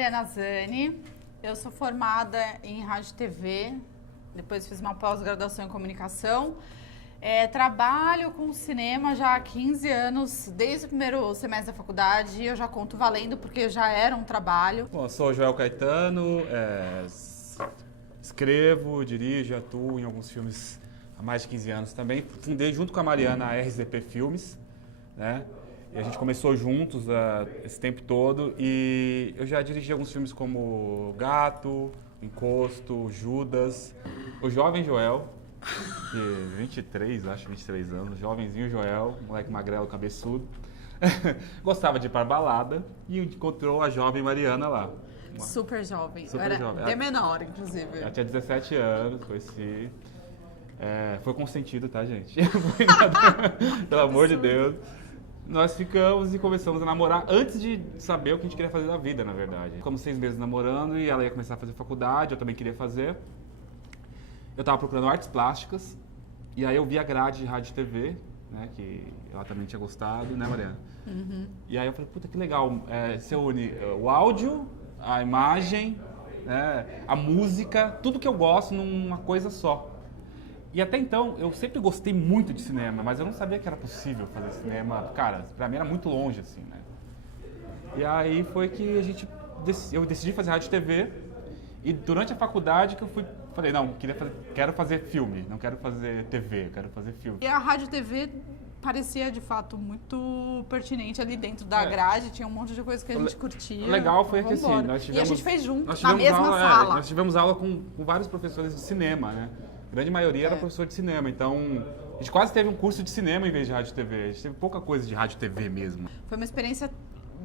Mariana Zani, eu sou formada em rádio e TV, depois fiz uma pós-graduação em comunicação. Trabalho com cinema já há 15 anos, desde o primeiro semestre da faculdade, eu já conto valendo porque já era um trabalho. Bom, eu sou o Joel Caetano, escrevo, dirijo, atuo em alguns filmes há mais de 15 anos também. Fundei junto com a Mariana a RZP Filmes, né? E a gente começou juntos esse tempo todo e eu já dirigi alguns filmes como Gato, Encosto, Judas, O Jovem Joel, que 23 anos, jovenzinho Joel, moleque magrelo, cabeçudo. Gostava de ir para balada e encontrou a jovem Mariana lá. Super jovem, Super jovem. Até menor, inclusive. Ela tinha 17 anos, conheci. Foi consentido, tá, gente? Pelo amor de Deus. Nós ficamos e começamos a namorar antes de saber o que a gente queria fazer da vida, na verdade. Ficamos 6 meses namorando e ela ia começar a fazer faculdade, eu também queria fazer. Eu tava procurando artes plásticas e aí eu vi a grade de rádio e TV, né, que ela também tinha gostado, né, Mariana? Uhum. E aí eu falei, puta, que legal, você une o áudio, a imagem, né, a música, tudo que eu gosto numa coisa só. E até então, eu sempre gostei muito de cinema, mas eu não sabia que era possível fazer cinema. Cara, pra mim era muito longe, assim, né? E aí foi que eu decidi fazer rádio e TV. E durante a faculdade que eu falei, não, quero fazer filme, não quero fazer TV, quero fazer filme. E a rádio e TV parecia, de fato, muito pertinente ali dentro da grade, tinha um monte de coisa que a gente curtia. O legal foi que assim, e a gente fez junto, na mesma sala. Nós tivemos aula com vários professores de cinema, né? A grande maioria era professor de cinema, então a gente quase teve um curso de cinema em vez de rádio e TV. A gente teve pouca coisa de rádio e TV mesmo. Foi uma experiência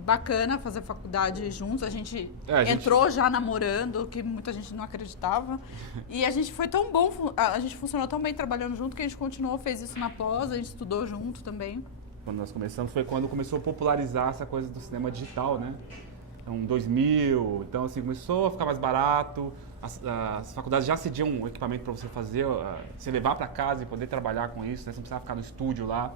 bacana fazer faculdade juntos. A gente entrou já namorando, que muita gente não acreditava. E a gente foi tão bom, a gente funcionou tão bem trabalhando junto que a gente continuou, fez isso na pós, a gente estudou junto também. Quando nós começamos foi quando começou a popularizar essa coisa do cinema digital, né? Então, 2000, então assim, começou a ficar mais barato. As faculdades já cediam um equipamento para você fazer, você levar para casa e poder trabalhar com isso, né? Você não precisava ficar no estúdio lá.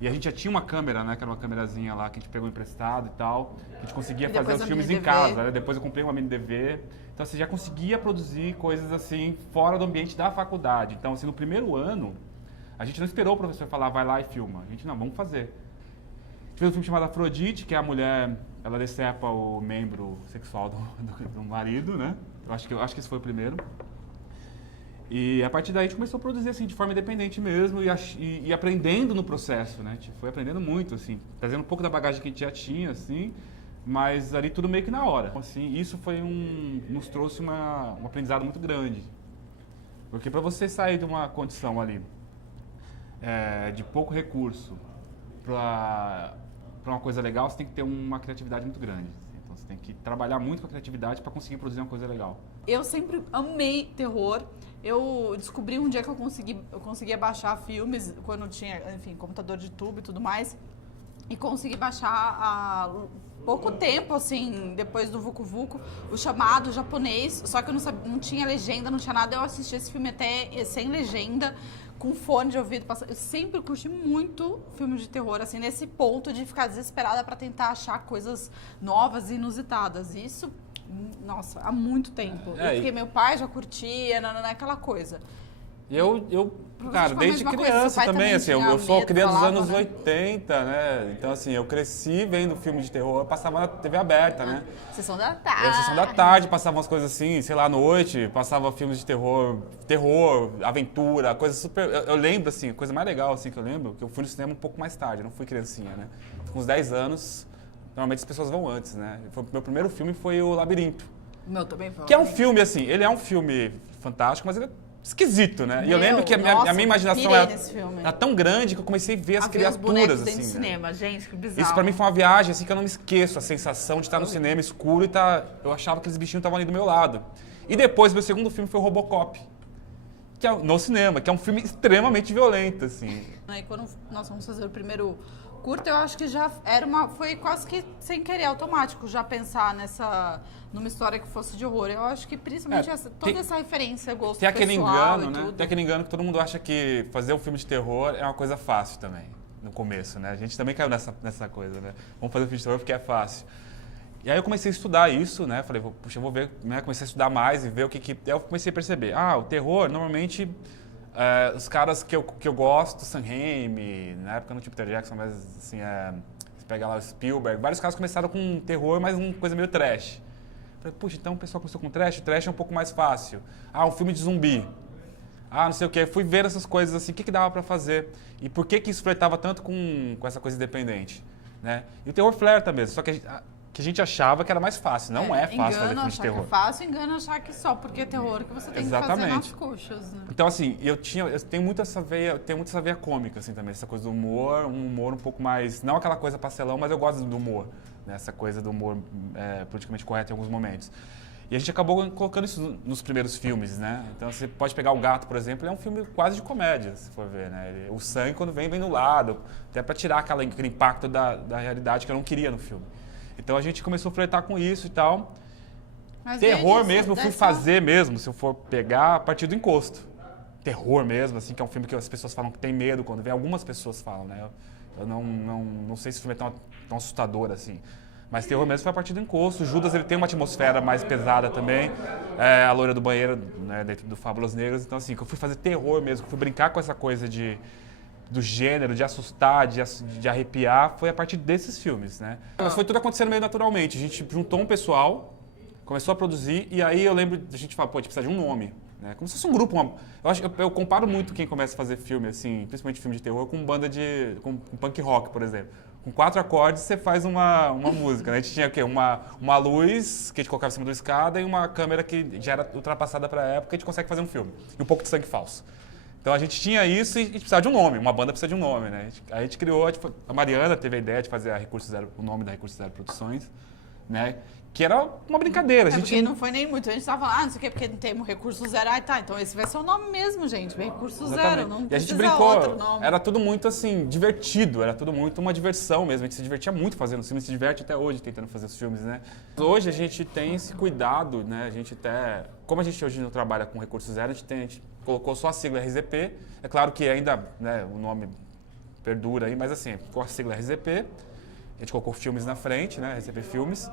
E a gente já tinha uma câmera, né? Que era uma câmerazinha lá que a gente pegou emprestado e tal. Que a gente conseguia fazer os filmes em casa, né? Depois eu comprei uma mini DV. Então você já conseguia produzir coisas assim fora do ambiente da faculdade. Então assim, no primeiro ano, a gente não esperou o professor falar, vai lá e filma. A gente, não, vamos fazer. A gente fez um filme chamado Afrodite, que é a mulher, ela decepa o membro sexual do marido, né? Eu acho que esse foi o primeiro. E a partir daí a gente começou a produzir assim, de forma independente mesmo e aprendendo no processo, né? A gente foi aprendendo muito, assim, trazendo um pouco da bagagem que a gente já tinha, assim, mas ali tudo meio que na hora. Assim, isso nos trouxe um aprendizado muito grande. Porque para você sair de uma condição ali de pouco recurso para uma coisa legal, você tem que ter uma criatividade muito grande. Então você tem que trabalhar muito com a criatividade para conseguir produzir uma coisa legal. Eu sempre amei terror. Eu descobri um dia que eu conseguia baixar filmes quando tinha, enfim, computador de tubo e tudo mais. E consegui baixar há pouco tempo, assim, depois do Vucu Vucu, o chamado japonês. Só que eu não tinha legenda, não tinha nada. Eu assisti esse filme até sem legenda, com fone de ouvido. Eu sempre curti muito filmes de terror, assim, nesse ponto de ficar desesperada para tentar achar coisas novas e inusitadas. Isso, nossa, há muito tempo. Porque meu pai já curtia, aquela coisa. Cara, desde criança também, assim, eu sou criança dos anos 80, né? Então, assim, eu cresci vendo filme de terror, eu passava na TV aberta, né? Sessão da tarde. Sessão da tarde, passava umas coisas assim, sei lá, à noite, passava filmes de terror, aventura, coisa super... Eu lembro, assim, a coisa mais legal, assim, que eu lembro, que eu fui no cinema um pouco mais tarde, eu não fui criancinha, né? Com uns 10 anos, normalmente as pessoas vão antes, né? Meu primeiro filme foi O Labirinto. Meu também foi. Que é um filme, assim, ele é um filme fantástico, mas ele é esquisito, né? E eu lembro que a minha imaginação era tão grande que eu comecei a ver as criaturas, assim, dentro do cinema, gente, que bizarro. Isso pra mim foi uma viagem, assim, que eu não me esqueço, a sensação de estar no cinema escuro e eu achava que aqueles bichinhos estavam ali do meu lado. E depois, meu segundo filme foi o Robocop, que é no cinema, que é um filme extremamente violento, assim. E quando nós fomos fazer o primeiro curta, eu acho que já foi quase que sem querer, automático, já pensar numa história que fosse de horror. Eu acho que principalmente toda essa referência, gosto pessoal aquele engano, né? Tudo. Tem aquele engano que todo mundo acha que fazer um filme de terror é uma coisa fácil também, no começo, né? A gente também caiu nessa coisa, né? Vamos fazer um filme de terror porque é fácil. E aí eu comecei a estudar isso, né? Falei, puxa, eu vou ver, né? Comecei a estudar mais e ver o que... Aí eu comecei a perceber, o terror, normalmente, os caras que eu gosto, Sam Raimi, na época não tinha Peter Jackson, mas assim, você pega lá o Spielberg, vários caras começaram com terror, mas uma coisa meio trash. Falei, puxa, então o pessoal começou com trash é um pouco mais fácil. Um filme de zumbi. Não sei o quê. Fui ver essas coisas assim, o que dava pra fazer. E por que isso flertava tanto com essa coisa independente, né? E o terror flerta mesmo, só que a gente achava que era mais fácil. Não é fácil fazer filme de terror. Que é fácil, engana achar que só porque é terror que você tem que fazer nas coxas, né? Então, assim, eu tenho muito essa veia cômica, assim, também. Essa coisa do humor, um humor um pouco mais... Não aquela coisa pastelão, mas eu gosto do humor. Né? Essa coisa do humor politicamente correto em alguns momentos. E a gente acabou colocando isso nos primeiros filmes, né? Então, você pode pegar O Gato, por exemplo, é um filme quase de comédia, se for ver, né? O sangue, quando vem do lado. Até para tirar aquele impacto da realidade que eu não queria no filme. Então, a gente começou a flertar com isso e tal. Mas terror mesmo, eu fui fazer mesmo, se eu for pegar, a partir do Encosto. Terror mesmo, assim, que é um filme que as pessoas falam que tem medo quando vem. Algumas pessoas falam, né? Eu não sei se o filme é tão assustador assim. Mas terror mesmo foi a partir do Encosto. O Judas, ele tem uma atmosfera mais pesada também. A loira do banheiro, né, dentro do Fábulas Negras. Então, assim, que eu fui fazer terror mesmo, que eu fui brincar com essa coisa do gênero, de assustar, de arrepiar, foi a partir desses filmes, né? Mas foi tudo acontecendo meio naturalmente. A gente juntou um pessoal, começou a produzir, e aí eu lembro, a gente fala, a gente precisa de um nome. Né? Como se fosse um grupo. Eu comparo muito quem começa a fazer filme, assim, principalmente filme de terror, com banda com punk rock, por exemplo. Com 4 acordes você faz uma música. Né? A gente tinha o quê? Uma luz que a gente colocava em cima da escada e uma câmera que já era ultrapassada para a época, a gente consegue fazer um filme. E um pouco de sangue falso. Então a gente tinha isso e a gente precisava de um nome. Uma banda precisa de um nome, né? A gente criou, a Mariana teve a ideia de fazer o nome da Recurso Zero Produções, né? Que era uma brincadeira. Porque não foi nem muito. A gente tava falando, não sei o quê, porque não tem um recurso zero. Então esse vai ser o nome mesmo, gente. Recurso zero, não e a gente brincou, outro nome. Era tudo muito, assim, divertido. Era tudo muito uma diversão mesmo. A gente se divertia muito fazendo os filmes, se diverte até hoje tentando fazer os filmes, né? Hoje a gente tem esse cuidado, né? A gente até... Como a gente hoje não trabalha com recurso zero, a gente colocou só a sigla RZP. É claro que ainda, né, o nome perdura aí, mas assim, com a sigla RZP. A gente colocou filmes na frente, né? RZP Filmes.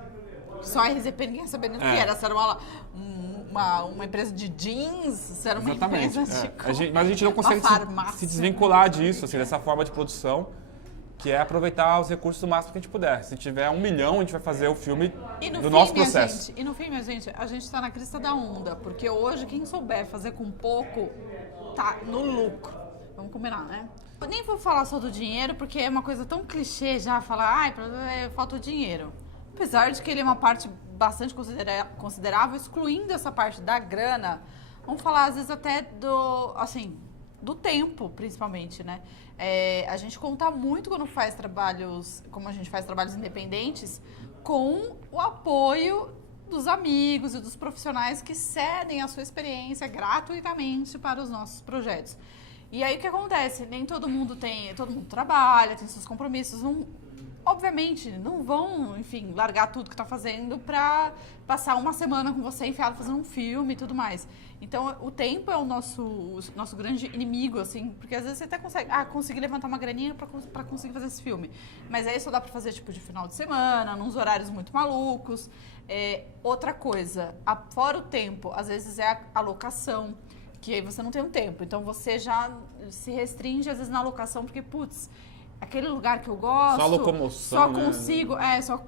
Só a RZP ninguém sabia nem o que era. Se era uma empresa de jeans, se era uma empresa de... Mas a gente não consegue se desvincular disso, assim, dessa forma de produção, que é aproveitar os recursos o máximo que a gente puder. Se tiver 1 milhão, a gente vai fazer o filme do nosso processo. E no filme, a gente está na crista da onda, porque hoje quem souber fazer com pouco tá no lucro. Vamos combinar, né? Eu nem vou falar só do dinheiro, porque é uma coisa tão clichê já falar, falta o dinheiro. Apesar de que ele é uma parte bastante considerável, excluindo essa parte da grana, vamos falar às vezes até do tempo, principalmente, né? A gente conta muito quando faz trabalhos, como a gente faz trabalhos independentes, com o apoio dos amigos e dos profissionais que cedem a sua experiência gratuitamente para os nossos projetos. E aí o que acontece? Nem todo mundo trabalha, tem seus compromissos, obviamente, não vão, enfim, largar tudo que está fazendo para passar uma semana com você enfiado fazendo um filme e tudo mais. Então, o tempo é o nosso grande inimigo, assim, porque às vezes você até consegue levantar uma graninha para conseguir fazer esse filme. Mas aí só dá para fazer, tipo, de final de semana, nos horários muito malucos. Outra coisa, fora o tempo, às vezes é a locação, que aí você não tem um tempo. Então, você já se restringe, às vezes, na locação, porque, putz, aquele lugar que eu gosto... Só locomoção, só consigo...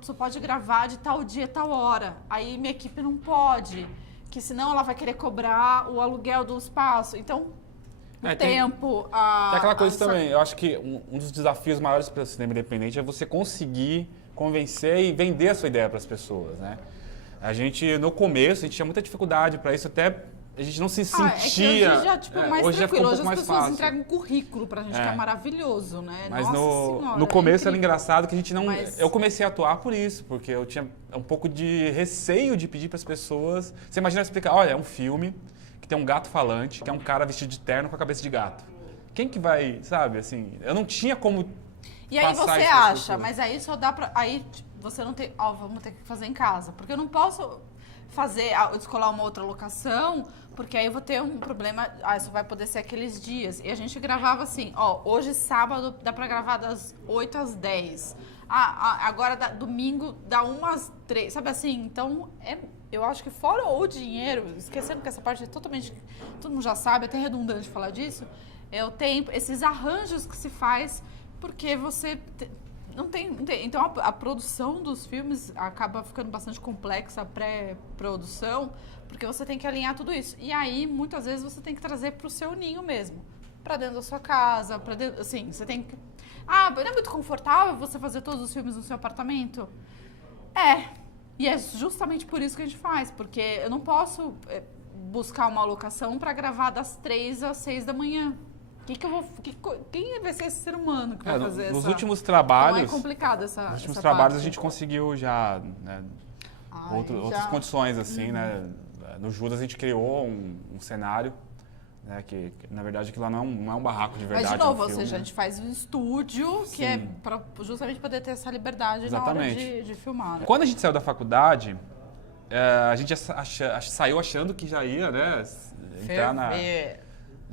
Só pode gravar de tal dia, tal hora. Aí minha equipe não pode, que senão ela vai querer cobrar o aluguel do espaço. Então, o tempo... Tem aquela coisa também, eu acho que um dos desafios maiores para o cinema independente é você conseguir convencer e vender a sua ideia para as pessoas, né? A gente, no começo, a gente tinha muita dificuldade para isso, até... A gente não se sentia... hoje já, mais hoje tranquilo. Hoje as pessoas entregam um currículo pra gente, que é maravilhoso, né? Mas Nossa Senhora, no começo era engraçado que a gente não... Mas... Eu comecei a atuar por isso, porque eu tinha um pouco de receio de pedir pras pessoas... Você imagina explicar, olha, é um filme que tem um gato falante, que é um cara vestido de terno com a cabeça de gato. Quem que vai, sabe, assim... Eu não tinha como E aí você acha, mas aí só dá pra... Aí você não tem... vamos ter que fazer em casa, porque eu não posso... descolar uma outra locação, porque aí eu vou ter um problema, só vai poder ser aqueles dias. E a gente gravava assim, hoje sábado dá pra gravar das 8 às 10. Agora domingo dá 1 às 3, sabe assim? Então, eu acho que fora o dinheiro, esquecendo que essa parte é totalmente, todo mundo já sabe, é até redundante falar disso, é o tempo, esses arranjos que se faz, porque você não tem. Então, a produção dos filmes acaba ficando bastante complexa, a pré-produção, porque você tem que alinhar tudo isso. E aí, muitas vezes, você tem que trazer pro seu ninho mesmo, pra dentro da sua casa, pra dentro, assim, você tem que... não é muito confortável você fazer todos os filmes no seu apartamento? E é justamente por isso que a gente faz, porque eu não posso buscar uma locação para gravar das 3 às 6 da manhã. Quem vai ser esse ser humano que vai fazer nos essa... últimos trabalhos... Então é complicado essa Nos últimos essa trabalhos parte. a gente conseguiu já, né, outras condições, assim, né? No Judas a gente criou um cenário, né, que na verdade aquilo lá não é um barraco de verdade. Mas, de novo, filme, ou seja, a gente faz um estúdio que é pra justamente poder ter essa liberdade Exatamente. na hora de filmar. Né? Quando a gente saiu da faculdade, a gente saiu achando que já ia, né, entrar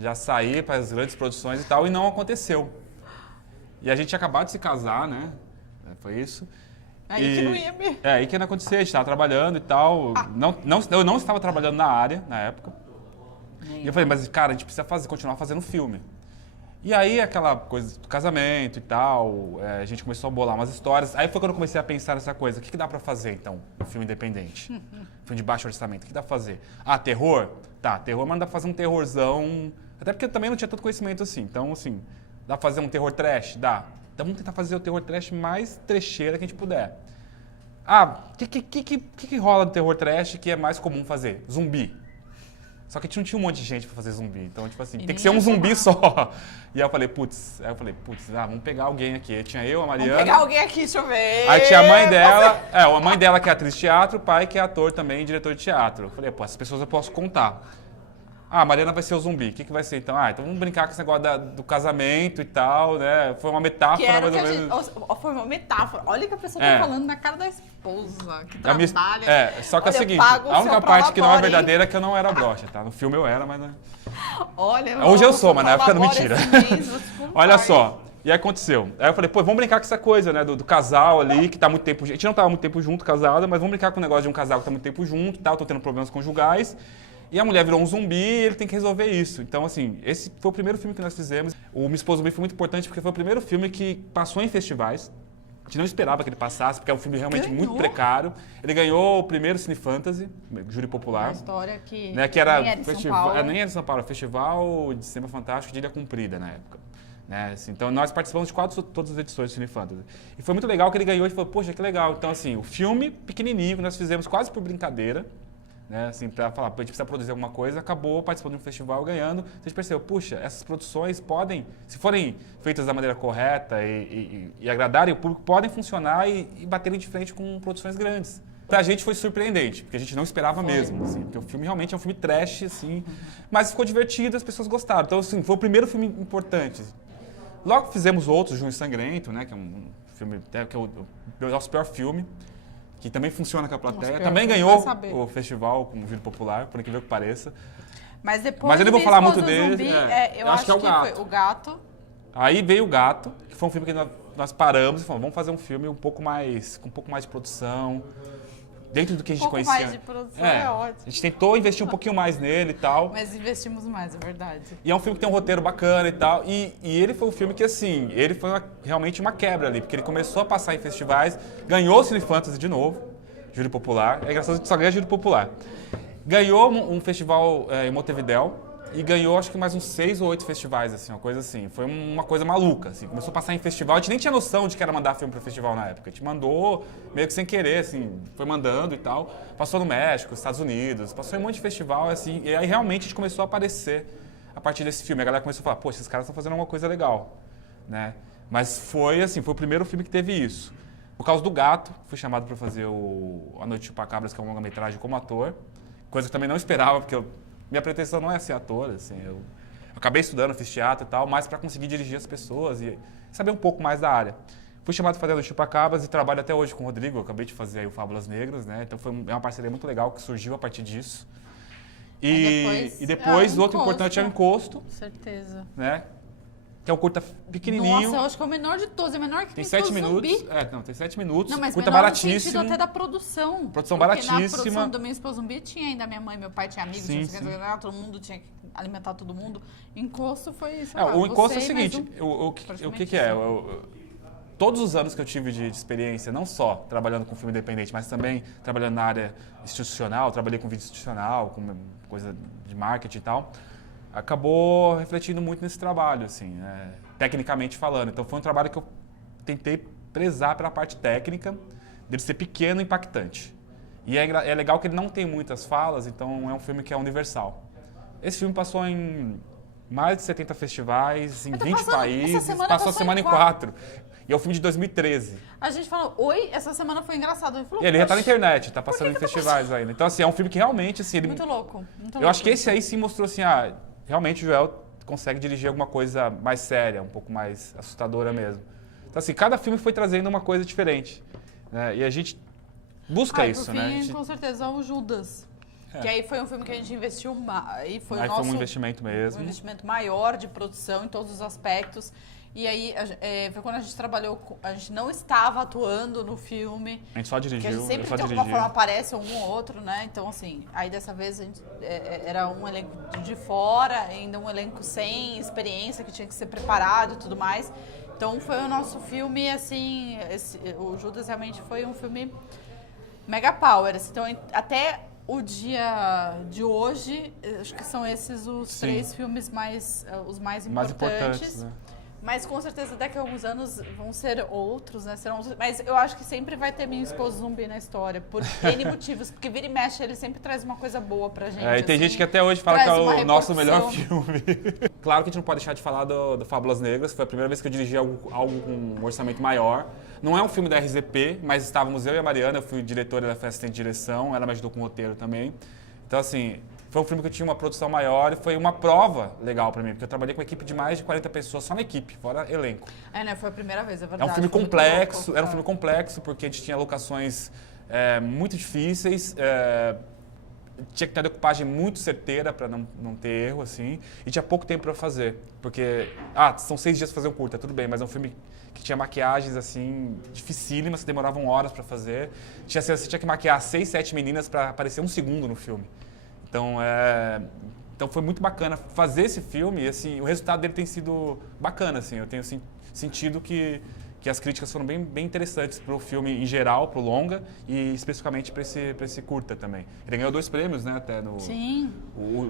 já sair para as grandes produções e tal, e não aconteceu. E a gente tinha acabado de se casar, né? Foi isso. Aí que não ia mesmo. Aí que não acontecia, a gente estava trabalhando e tal. Eu não estava trabalhando na área na época. E eu falei, mas cara, a gente precisa continuar fazendo filme. E aí aquela coisa do casamento e tal, a gente começou a bolar umas histórias. Aí foi quando eu comecei a pensar nessa coisa, o que dá pra fazer então, um filme independente? Filme de baixo orçamento, o que dá pra fazer? Terror? Tá, terror, mas não dá pra fazer um terrorzão, até porque eu também não tinha tanto conhecimento assim. Então, assim, dá pra fazer um terror trash? Dá. Então vamos tentar fazer o terror trash mais trecheira que a gente puder. O que rola do terror trash que é mais comum fazer? Zumbi. Só que a gente não tinha um monte de gente pra fazer zumbi. Então, tipo assim, tem que ser um zumbi só. E aí eu falei, putz, vamos pegar alguém aqui. Tinha eu, a Mariana. Vamos pegar alguém aqui, deixa eu ver. Aí tinha a mãe dela, a mãe dela que é atriz de teatro, o pai que é ator também, diretor de teatro. Eu falei, essas pessoas eu posso contar. A Mariana vai ser o zumbi. O que vai ser então? Então vamos brincar com esse negócio do casamento e tal, né? Foi uma metáfora, mais ou menos. Foi uma metáfora. Olha que a pessoa tá falando na cara da esposa, que trabalha. Só que é o seguinte, a única parte que não é verdadeira é que eu não era broxa, tá? No filme eu era, mas não... Olha, hoje eu sou, mas na época não mentira. Olha só. E aí aconteceu. Aí eu falei, vamos brincar com essa coisa, né? Do casal ali, que tá muito tempo... A gente não tava muito tempo junto, casada, mas vamos brincar com o negócio de um casal que tá muito tempo junto e tal, tô tendo problemas conjugais. E a mulher virou um zumbi e ele tem que resolver isso. Então, assim, esse foi o primeiro filme que nós fizemos. O Me Expôs Zumbi foi muito importante porque foi o primeiro filme que passou em festivais. A gente não esperava que ele passasse, porque é um filme realmente muito precário. Ele ganhou o primeiro Cine Fantasy, júri popular. Uma história que, né, que era nem era de São Paulo. Nem era de São Paulo, Festival de Cinema Fantástico de Ilha Comprida, na época. Né, assim, então, nós participamos de todas as edições do Cine Fantasy. E foi muito legal que ele ganhou e falou, poxa, que legal. Então, assim, o filme pequenininho que nós fizemos quase por brincadeira, né, assim, para falar, a gente precisa produzir alguma coisa, acabou participando de um festival ganhando. A gente percebeu, puxa, essas produções podem, se forem feitas da maneira correta e agradarem o público, podem funcionar e baterem de frente com produções grandes. Pra gente foi surpreendente, porque a gente não esperava mesmo, assim, porque o filme realmente é um filme trash, assim, mas ficou divertido, as pessoas gostaram. Então, assim, foi o primeiro filme importante. Logo fizemos outros, Junho Sangrento, né, que é um filme, que é o nosso pior filme, que também funciona com a plateia. Também ganhou o festival como júri popular, por incrível que pareça. Mas depois eu não vou falar muito dele. Zumbi, eu acho que foi o Gato. Aí veio o Gato, que foi um filme que nós paramos e falamos, vamos fazer um filme com um pouco mais de produção, dentro do que a gente conhecia. Um pouco mais de produção é ótimo. A gente tentou investir um pouquinho mais nele e tal. Mas investimos mais, é verdade. E é um filme que tem um roteiro bacana e tal. E ele foi um filme que, assim, ele foi realmente uma quebra ali, porque ele começou a passar em festivais, ganhou o Cine Fantasy de novo, júri popular. É engraçado que só ganha júri popular. Ganhou um festival em Montevidéu e ganhou, acho que mais uns 6 ou 8 festivais, assim, uma coisa assim. Foi uma coisa maluca, assim. Começou a passar em festival. A gente nem tinha noção de que era mandar filme para festival na época. A gente mandou meio que sem querer, assim, foi mandando e tal. Passou no México, Estados Unidos, passou em um monte de festival, assim. E aí realmente a gente começou a aparecer a partir desse filme. A galera começou a falar, poxa, esses caras estão fazendo alguma coisa legal, né? Mas foi, assim, foi o primeiro filme que teve isso. Por causa do Gato, fui chamado para fazer A Noite de Chupacabras, que é uma longa-metragem, como ator. Coisa que eu também não esperava, porque minha pretensão não é ser ator, assim, eu acabei estudando, fiz teatro e tal, mas para conseguir dirigir as pessoas e saber um pouco mais da área. Fui chamado para fazer do Chupacabras e trabalho até hoje com o Rodrigo. Eu acabei de fazer aí o Fábulas Negras, né? Então é uma parceria muito legal que surgiu a partir disso. E depois o outro importante é o Encosto. Com certeza. Né? Que é um curta pequenininho. Nossa, eu acho que é o menor de todos. É menor que tem 7 minutos. Zumbi. Tem 7 minutos. Não, mas curta menor baratíssimo. no sentido até da produção. Produção porque baratíssima. Na produção do Meu Esposo Zumbi tinha ainda minha mãe, meu pai tinha amigos, Sim, todo mundo tinha que alimentar todo mundo. Encosto foi, sei o Encosto é o você, seguinte, o que é? Todos os anos que eu tive de experiência, não só trabalhando com filme independente, mas também trabalhando na área institucional, trabalhei com vídeo institucional, com coisa de marketing e tal, acabou refletindo muito nesse trabalho, assim, né? Tecnicamente falando. Então foi um trabalho que eu tentei prezar pela parte técnica, dele ser pequeno e impactante. E é legal que ele não tem muitas falas, então é um filme que é universal. Esse filme passou em mais de 70 festivais, em 20 países, passou a semana em 4. E é um filme de 2013. A gente falou, essa semana foi engraçado. E ele já tá na internet, tá passando em festivais ainda. Então, assim, é um filme que realmente, assim... Muito louco. Eu acho que esse aí sim mostrou, assim, realmente o Joel consegue dirigir alguma coisa mais séria, um pouco mais assustadora mesmo. Então, assim, cada filme foi trazendo uma coisa diferente. Né? E a gente busca isso, né? Com certeza, o Judas. Que aí foi um filme que a gente investiu mais. Foi um investimento mesmo. Um investimento maior de produção em todos os aspectos. E aí foi quando a gente trabalhou, a gente não estava atuando no filme. A gente só dirigiu, que a gente sempre de alguma forma aparece um ou outro, né? Então assim, aí dessa vez a gente, era um elenco de fora, ainda um elenco sem experiência, que tinha que ser preparado e tudo mais. Então foi o nosso filme, assim, o Judas realmente foi um filme mega power. Então até o dia de hoje, acho que são esses os Sim. 3 filmes os mais importantes. Né? Mas com certeza daqui a alguns anos vão ser outros, né? Mas eu acho que sempre vai ter Minha Esposa Zumbi na história, por N motivos. Porque vira e mexe, ele sempre traz uma coisa boa pra gente. E tem gente que até hoje fala que é o nosso melhor filme. Claro que a gente não pode deixar de falar do Fábulas Negras. Foi a primeira vez que eu dirigi algo com um orçamento maior. Não é um filme da RZP, mas estávamos eu e a Mariana. Eu fui diretora, ela foi assistente de direção. Ela me ajudou com o roteiro também. Então, assim... Foi um filme que eu tinha uma produção maior e foi uma prova legal pra mim, porque eu trabalhei com uma equipe de mais de 40 pessoas, só na equipe, fora elenco. Né? Foi a primeira vez, é verdade. É um filme complexo, era um filme complexo, porque a gente tinha locações muito difíceis, tinha que ter uma decupagem muito certeira pra não ter erro, assim, e tinha pouco tempo pra fazer, porque, são 6 dias pra fazer um curta, tudo bem, mas é um filme que tinha maquiagens, assim, dificílimas, que demoravam horas pra fazer. Você tinha que maquiar 6, 7 meninas pra aparecer 1 segundo no filme. Então foi muito bacana fazer esse filme e assim, o resultado dele tem sido bacana. Assim, eu tenho sentido que as críticas foram bem interessantes para o filme em geral, para o longa e especificamente para esse curta também. Ele ganhou 2 prêmios, né? Até no, Sim.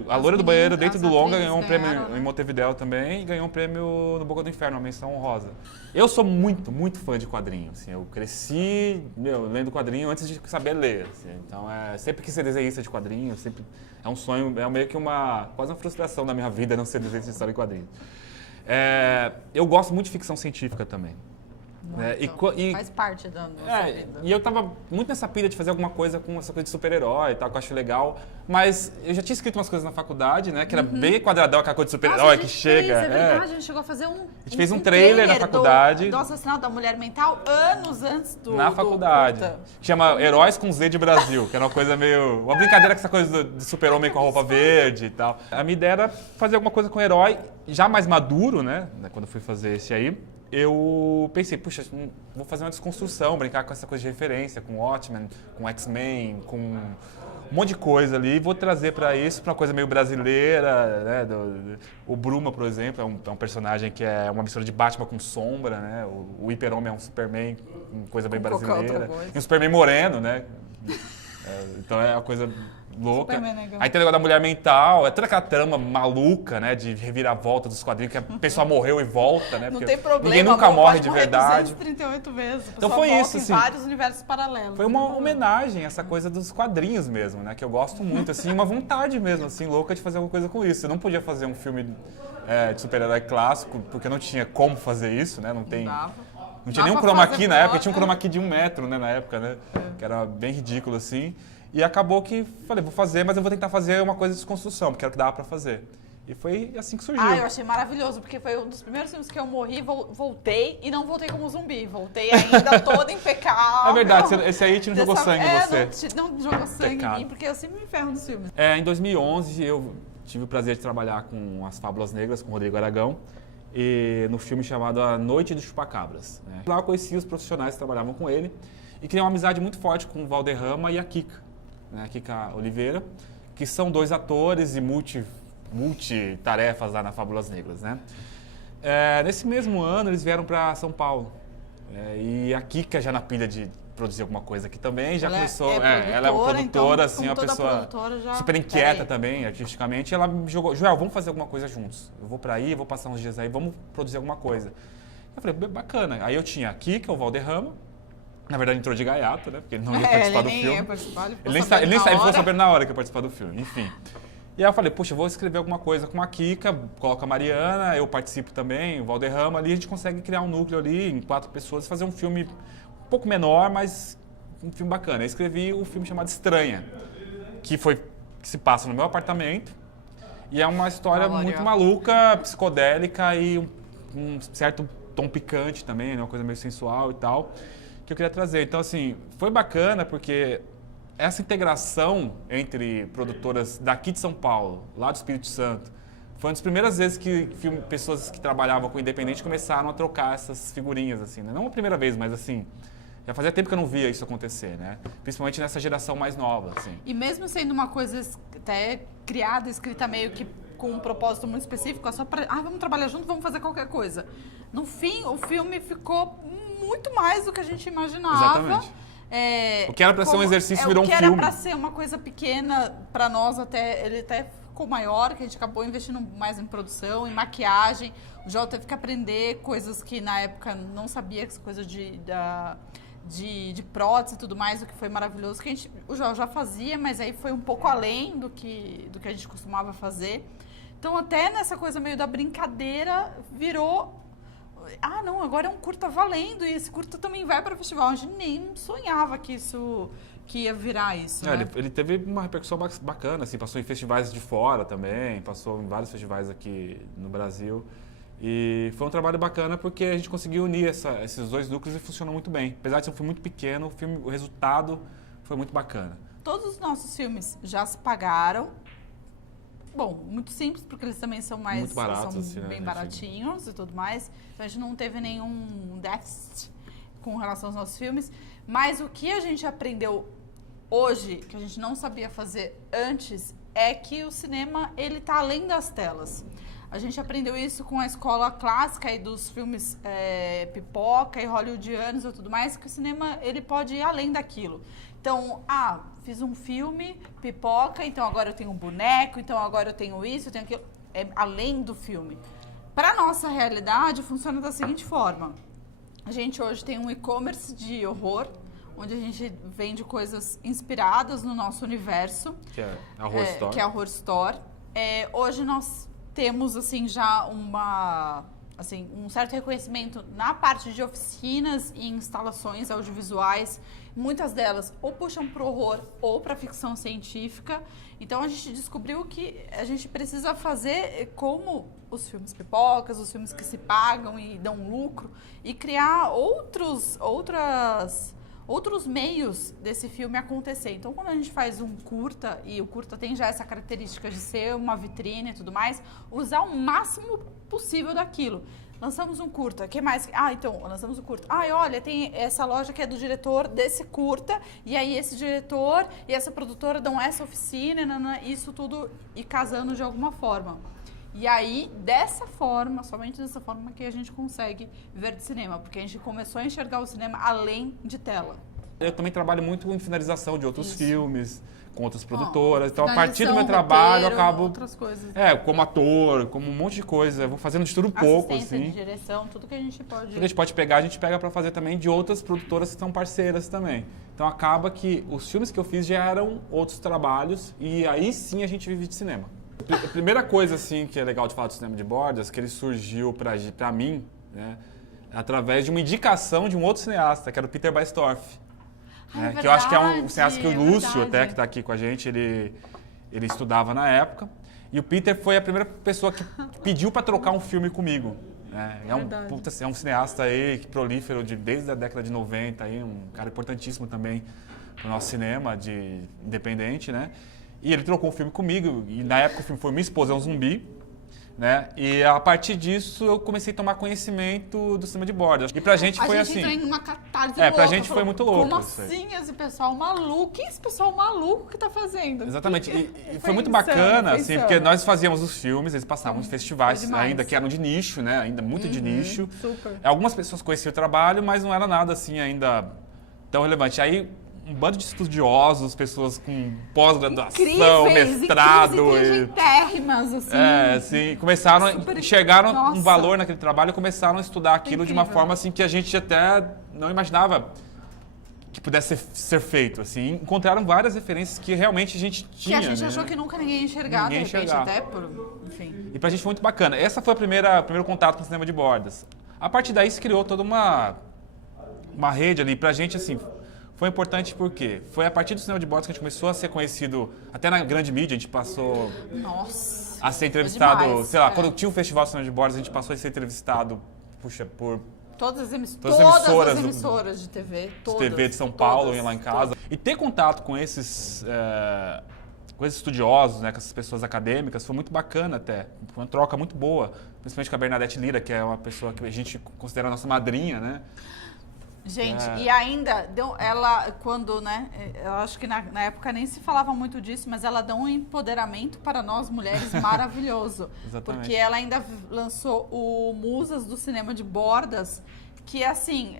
A Loira do Banheiro, dentro do longa, ganhou um prêmio em Montevidéu também e ganhou um prêmio no Boca do Inferno, uma menção honrosa. Eu sou muito, muito fã de quadrinhos. Assim, eu cresci lendo quadrinho antes de saber ler. Assim, então, sempre quis ser desenhista de quadrinhos, sempre é um sonho, é meio que quase uma frustração da minha vida não ser desenhista de história de quadrinhos. Eu gosto muito de ficção científica também. Faz parte da nossa vida. E eu tava muito nessa pilha de fazer alguma coisa com essa coisa de super-herói e tal, que eu acho legal. Mas eu já tinha escrito umas coisas na faculdade, né? Que era bem quadradão, aquela coisa de super-herói que chega. É verdade, a gente chegou a fazer A gente fez um trailer na faculdade. Do Assassinato da Mulher Mental, anos antes na faculdade. Chama Heróis com Z de Brasil, que era uma coisa meio... Uma brincadeira com essa coisa de super-homem com a roupa verde e tal. A minha ideia era fazer alguma coisa com herói, já mais maduro, né? Quando eu fui fazer esse aí. Eu pensei, puxa, vou fazer uma desconstrução, brincar com essa coisa de referência, com Watchmen, com X-Men, com um monte de coisa ali, e vou trazer para isso, para uma coisa meio brasileira, né? O Bruma, por exemplo, é um personagem que é uma mistura de Batman com Sombra, né? O Hiper-Homem é um Superman, uma coisa bem brasileira. E um Superman moreno, né? Então é uma coisa louca. Aí tem o negócio da mulher mental, toda aquela trama maluca, né, de reviravolta dos quadrinhos, que a pessoa morreu e volta, né? Não tem problema. Ninguém nunca morre de verdade. 238 vezes. Então foi isso, assim. Vários universos paralelos. Foi uma homenagem a essa coisa dos quadrinhos mesmo, né, que eu gosto muito, assim, uma vontade mesmo, assim, louca de fazer alguma coisa com isso. Eu não podia fazer um filme de super-herói clássico, porque não tinha como fazer isso, né? Não tinha nenhum chroma key na época, tinha um chroma key de 1 metro, né, na época, né? Que era bem ridículo, assim. E acabou que falei, vou fazer, mas eu vou tentar fazer uma coisa de desconstrução, porque era o que dava pra fazer. E foi assim que surgiu. Ah, eu achei maravilhoso, porque foi um dos primeiros filmes que eu morri, voltei e não voltei como zumbi. Voltei ainda toda impecável. É verdade, esse aí a gente não jogou sangue em você. Não jogou sangue em mim, porque eu sempre me ferro nos filmes. Em 2011, eu tive o prazer de trabalhar com As Fábulas Negras, com o Rodrigo Aragão, e no filme chamado A Noite dos Chupacabras. Né? Lá eu conheci os profissionais que trabalhavam com ele e criei uma amizade muito forte com o Valderrama e a Kika, né? A Kika Oliveira, que são 2 atores e multitarefas lá na Fábulas Negras, né? Nesse mesmo ano, eles vieram para São Paulo. E a Kika, já na pilha de produzir alguma coisa aqui também, já começou... ela é uma produtora, então, assim, uma pessoa super inquieta também, artisticamente. Ela me jogou, Joel, vamos fazer alguma coisa juntos. Eu vou para aí, vou passar uns dias aí, vamos produzir alguma coisa. Eu falei, bacana. Aí eu tinha a Kika, o Valderrama, na verdade entrou de gaiato, né? Porque ele não ia participar do filme. Ele nem ficou sabendo na hora que ia participar do filme, enfim. E aí eu falei, puxa, eu vou escrever alguma coisa com a Kika, coloco a Mariana, eu participo também, o Valderrama, ali a gente consegue criar um núcleo ali em 4 pessoas, fazer um filme um pouco menor, mas um filme bacana. Eu escrevi um filme chamado Estranha, que se passa no meu apartamento e é uma história muito maluca, psicodélica e um certo tom picante também, né? Uma coisa meio sensual e tal, que eu queria trazer. Então, assim, foi bacana porque essa integração entre produtoras daqui de São Paulo, lá do Espírito Santo, foi uma das primeiras vezes que pessoas que trabalhavam com independente começaram a trocar essas figurinhas, assim, né? Não a primeira vez, mas assim, já fazia tempo que eu não via isso acontecer, né? Principalmente nessa geração mais nova, assim. E mesmo sendo uma coisa até criada, escrita meio que com um propósito muito específico, é só pra, vamos trabalhar junto, vamos fazer qualquer coisa. No fim, o filme ficou muito mais do que a gente imaginava. Exatamente. O que era para ser um exercício virou um filme. O que era para ser uma coisa pequena, para nós ele até ficou maior, que a gente acabou investindo mais em produção, em maquiagem. O Joel teve que aprender coisas que na época não sabia, essa coisa de prótese e tudo mais, o que foi maravilhoso. Que o Joel já fazia, mas aí foi um pouco além do que a gente costumava fazer. Então até nessa coisa meio da brincadeira virou... não, agora é um curta valendo e esse curta também vai para o festival. A gente nem sonhava que ia virar isso, né? Ele teve uma repercussão bacana, assim, passou em festivais de fora também, passou em vários festivais aqui no Brasil. E foi um trabalho bacana porque a gente conseguiu unir esses 2 núcleos e funcionou muito bem. Apesar de ser um filme muito pequeno, o resultado foi muito bacana. Todos os nossos filmes já se pagaram. Bom, muito simples, porque eles também são muito baratos, são assim, bem baratinhos e tudo mais. Então a gente não teve nenhum déficit com relação aos nossos filmes. Mas o que a gente aprendeu hoje, que a gente não sabia fazer antes, é que o cinema, ele tá além das telas. A gente aprendeu isso com a escola clássica e dos filmes pipoca e hollywoodianos e tudo mais, que o cinema, ele pode ir além daquilo. Então, fiz um filme, pipoca, então agora eu tenho um boneco, então agora eu tenho isso, eu tenho aquilo. É além do filme. Para nossa realidade, funciona da seguinte forma. A gente hoje tem um e-commerce de horror, onde a gente vende coisas inspiradas no nosso universo. Que é a Horror Store. Que é a Horror Store. Hoje nós temos, assim, já um certo reconhecimento na parte de oficinas e instalações audiovisuais. Muitas delas ou puxam para o horror ou para ficção científica. Então a gente descobriu que a gente precisa fazer como os filmes pipocas, os filmes que se pagam e dão lucro, e criar outros meios desse filme acontecer. Então, quando a gente faz um curta, e o curta tem já essa característica de ser uma vitrine e tudo mais, usar o máximo possível daquilo. Lançamos um curta, o que mais? Então, lançamos o curta. Olha, tem essa loja que é do diretor desse curta, e aí esse diretor e essa produtora dão essa oficina, isso tudo e casando de alguma forma. E aí, somente dessa forma que a gente consegue ver de cinema, porque a gente começou a enxergar o cinema além de tela. Eu também trabalho muito em finalização de outros filmes, com outras produtoras. Então, a partir do meu trabalho, eu acabo... outras coisas. Como ator, como um monte de coisa. Eu vou fazendo de tudo um pouco, assim. De direção, tudo que a gente pode... Tudo que a gente pode pegar, a gente pega para fazer também de outras produtoras que são parceiras também. Então, acaba que os filmes que eu fiz já eram outros trabalhos e aí sim a gente vive de cinema. A primeira coisa, assim, que é legal de falar do cinema de bordas, que ele surgiu para mim, né, através de uma indicação de um outro cineasta, que era o Peter Baestorff. Que eu acho que é um cineasta que o Lúcio, até, que está aqui com a gente, ele estudava na época. E o Peter foi a primeira pessoa que pediu para trocar um filme comigo. É um cineasta aí que prolífero desde a década de 90, aí, um cara importantíssimo também para o nosso cinema de independente, né? E ele trocou um filme comigo, e na época o filme foi Minha Esposa é um Zumbi, né? E a partir disso eu comecei a tomar conhecimento do cinema de bordo. E pra gente foi assim. A gente entrou em uma catarse louca. Pra gente foi muito louco. Como assim esse pessoal maluco? Quem é esse pessoal maluco que tá fazendo? Exatamente. E foi muito insano, bacana, assim, insano. porque nós fazíamos os filmes, eles passavam em festivais demais. ainda que eram de nicho, né? Ainda muito de nicho. Super. Algumas pessoas conheciam o trabalho, mas não era nada assim ainda tão relevante. Aí um bando de estudiosos, pessoas com pós-graduação, mestrado. Inteligenterrimas, assim. Assim, enxergaram um valor naquele trabalho e começaram a estudar aquilo de uma forma assim que a gente até não imaginava que pudesse ser feito. Assim. Encontraram várias referências que realmente a gente tinha. Que a gente achou que nunca ninguém ia enxergar, de repente, até por... Enfim. E pra gente foi muito bacana. Essa foi o primeiro contato com o cinema de bordas. A partir daí se criou toda uma rede ali. Pra gente, assim, foi importante porque foi a partir do cinema de bordas que a gente começou a ser conhecido, até na grande mídia, a gente passou a ser entrevistado, demais, sei lá, quando tinha um festival de cinema de bordas, a gente passou a ser entrevistado, por todas as emissoras de TV, todas. De TV de São Paulo, lá em casa. E ter contato com esses estudiosos, né, com essas pessoas acadêmicas, foi muito bacana até. Foi uma troca muito boa, principalmente com a Bernadette Lira, que é uma pessoa que a gente considera a nossa madrinha, né? Gente, e ainda, ela, quando, né, eu acho que na época nem se falava muito disso, mas ela deu um empoderamento para nós mulheres maravilhoso. Exatamente. Porque ela ainda lançou o Musas do Cinema de Bordas, que assim,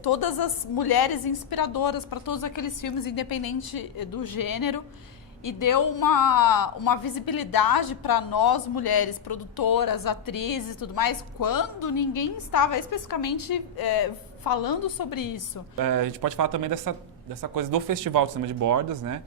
todas as mulheres inspiradoras para todos aqueles filmes, independente do gênero, e deu uma visibilidade para nós, mulheres, produtoras, atrizes e tudo mais, quando ninguém estava especificamente falando sobre isso. A gente pode falar também dessa coisa do Festival de Cinema de Bordas, né?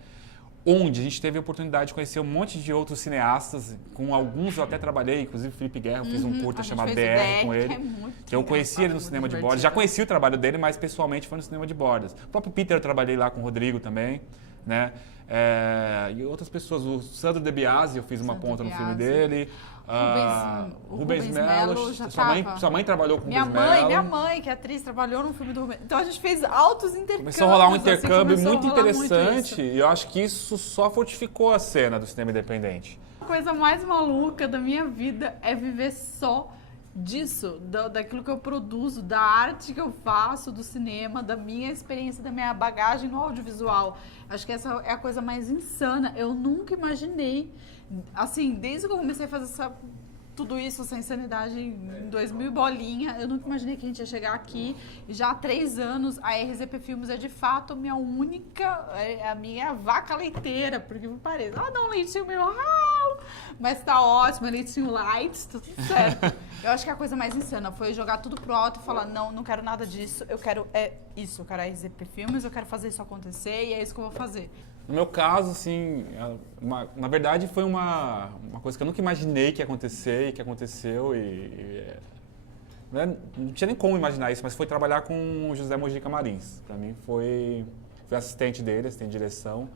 Onde a gente teve a oportunidade de conhecer um monte de outros cineastas, com alguns eu até trabalhei, inclusive Felipe Guerra, eu fiz um curta chamado DR com ele, que eu conheci ele no cinema de bordas, já conheci o trabalho dele, mas pessoalmente foi no cinema de bordas. O próprio Peter eu trabalhei lá com o Rodrigo também, né? E outras pessoas, o Sandro De Biasi, eu fiz uma ponta no filme dele. Rubens Melo, sua mãe trabalhou com o Rubens Melo. Minha mãe, que é atriz, trabalhou no filme do Rubens. Então a gente fez altos intercâmbios. Começou a rolar um intercâmbio muito interessante e eu acho que isso só fortificou a cena do cinema independente. A coisa mais maluca da minha vida é viver só disso, daquilo que eu produzo, da arte que eu faço, do cinema, da minha experiência, da minha bagagem no audiovisual. Acho que essa é a coisa mais insana. Eu nunca imaginei, assim, desde que eu comecei a fazer tudo isso, essa insanidade em 2000 bolinha, eu nunca imaginei que a gente ia chegar aqui. E já há 3 anos, a RZP Filmes é de fato a minha vaca leiteira, porque me parece, dá um leitinho meio mas tá ótimo, leitinho light, tá tudo certo. Eu acho que a coisa mais insana foi jogar tudo pro alto e falar, não quero nada disso, eu quero isso, eu quero a RZP Filmes, eu quero fazer isso acontecer e é isso que eu vou fazer. No meu caso, assim, na verdade foi uma coisa que eu nunca imaginei que ia acontecer e que aconteceu não tinha nem como imaginar isso, mas foi trabalhar com o José Mojica Marins. Para mim fui assistente dele, assistente de direção,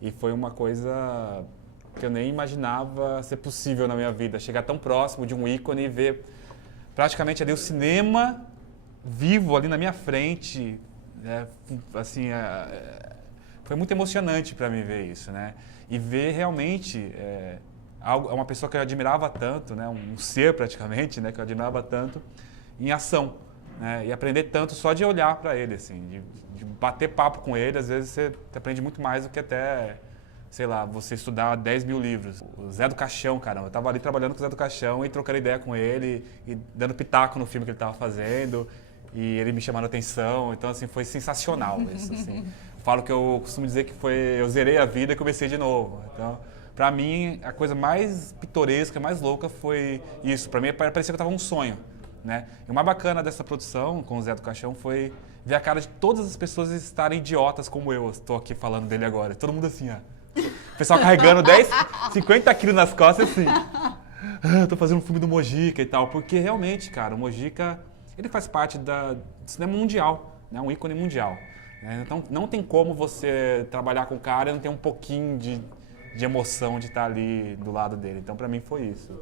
e foi uma coisa que eu nem imaginava ser possível na minha vida, chegar tão próximo de um ícone e ver praticamente ali o cinema vivo ali na minha frente, né? Assim, foi muito emocionante para mim ver isso, né? E ver realmente uma pessoa que eu admirava tanto, né? Um ser praticamente, né? Que eu admirava tanto, em ação, né? E aprender tanto só de olhar para ele, assim, de bater papo com ele. Às vezes você aprende muito mais do que até, sei lá, você estudar 10 mil livros. O Zé do Caixão, caramba, eu tava ali trabalhando com o Zé do Caixão e trocando ideia com ele e dando pitaco no filme que ele tava fazendo e ele me chamando a atenção. Então, assim, foi sensacional isso, assim. Falo que eu costumo dizer que eu zerei a vida e comecei de novo. Então, pra mim, a coisa mais pitoresca, mais louca foi isso. Pra mim, parecia que eu tava um sonho, né? E o mais bacana dessa produção com o Zé do Caixão foi ver a cara de todas as pessoas estarem idiotas como eu estou aqui falando dele agora. Todo mundo assim, ó. O pessoal carregando 50 quilos nas costas, assim. Tô fazendo um filme do Mojica e tal. Porque realmente, cara, o Mojica, ele faz parte do cinema mundial, né? Um ícone mundial. Então não tem como você trabalhar com o cara e não ter um pouquinho de emoção de estar ali do lado dele. Então para mim foi isso.